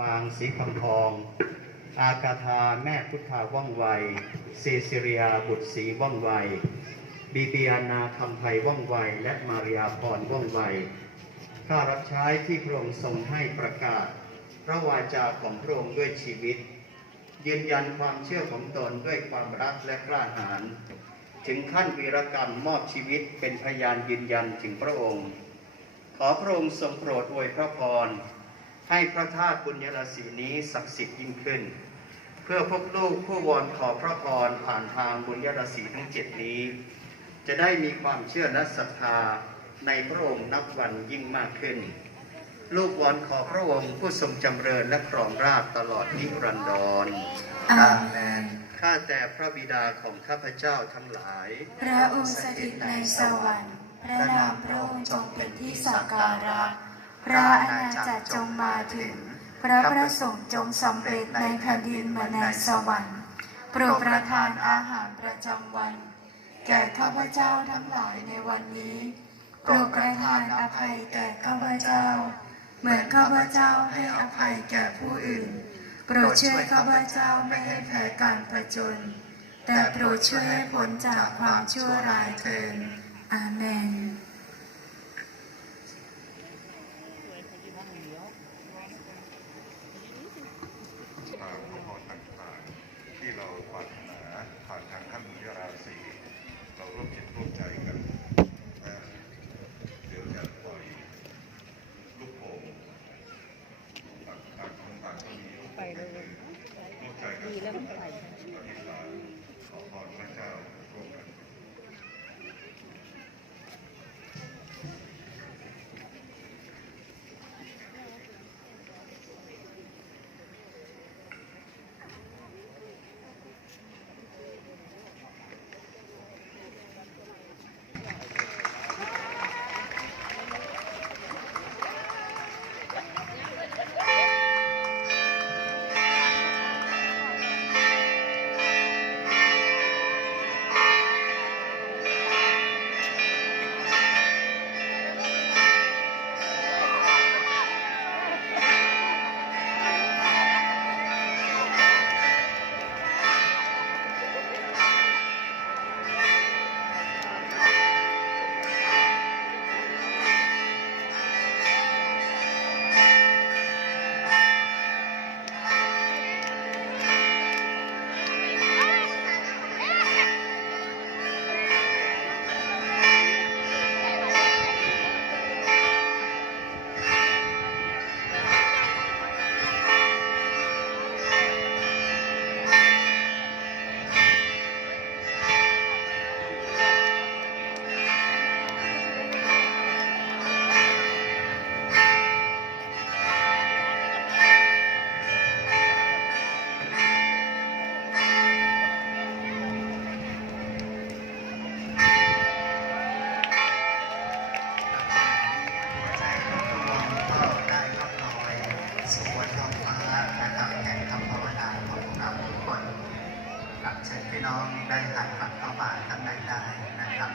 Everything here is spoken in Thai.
ปางสีคำทอง อากาธาแม่พุทธาว่องไวเซซิเรียบุตรศรีว่องไวบีบีอานาคำไพว่องไวและมาริยาพรว่องไวข้ารับใช้ที่พระองค์ทรงให้ประกาศ พระวาจาของพระองค์ด้วยชีวิต ยืนยันความเชื่อของตนด้วยความรักและกล้าหาญถึงขั้นวีรกรรมมอบชีวิตเป็นพยานยืนยันถึงพระองค์ ขอพระองค์ทรงโปรดอวยพระพร ให้พระธาตุบุญยราศีนี้ศักดิ์สิทธิ์ยิ่งขึ้น เพื่อพวกลูกผู้วอนขอพระพรผ่านทางบุญยราศีทั้งเจ็ดนี้ จะได้มีความเชื่อและศรัทธาในพระองค์นับวันยิ่งมากขึ้น ลูกวอนขอพระองค์ผู้ทรงจำเริญและครองราชย์ตลอดนิรันดรอาเมนข้าแต่พระบิดาของข้าพเจ้าทั้งหลาย พระองค์สถิตในสวรรค์ พระนามพระองค์จงเป็นที่สักการะ พระอาณาจักรจงมาถึง พระประสงค์จงสำเร็จในแผ่นดินเหมือนในสวรรค์โปรดประทานอาหารประจำวัน แก่ข้าพเจ้าทั้งหลายในวันนี้โปรดประทานอภัยแก่ข้าพเจ้า เหมือนข้าพเจ้าให้อภัยแก่ผู้อื่น โปรดช่วยข้าพเจ้าไม่ให้แพ้การประจน แต่โปรดช่วยให้พ้นจากความชั่วร้ายเถิดอาเมน ตามพระพรต่างๆที่เราปรารถนาผ่านทางท่านมุยราศีเราร่วมจิตร่วมใจกันนะเดี๋ยวจะปล่อยลูกโป่งต่างต่างคนต่างก็มีลูกโป่งใน มือ น้องได้หันกลับเข้ามาข้างในได้นะครับ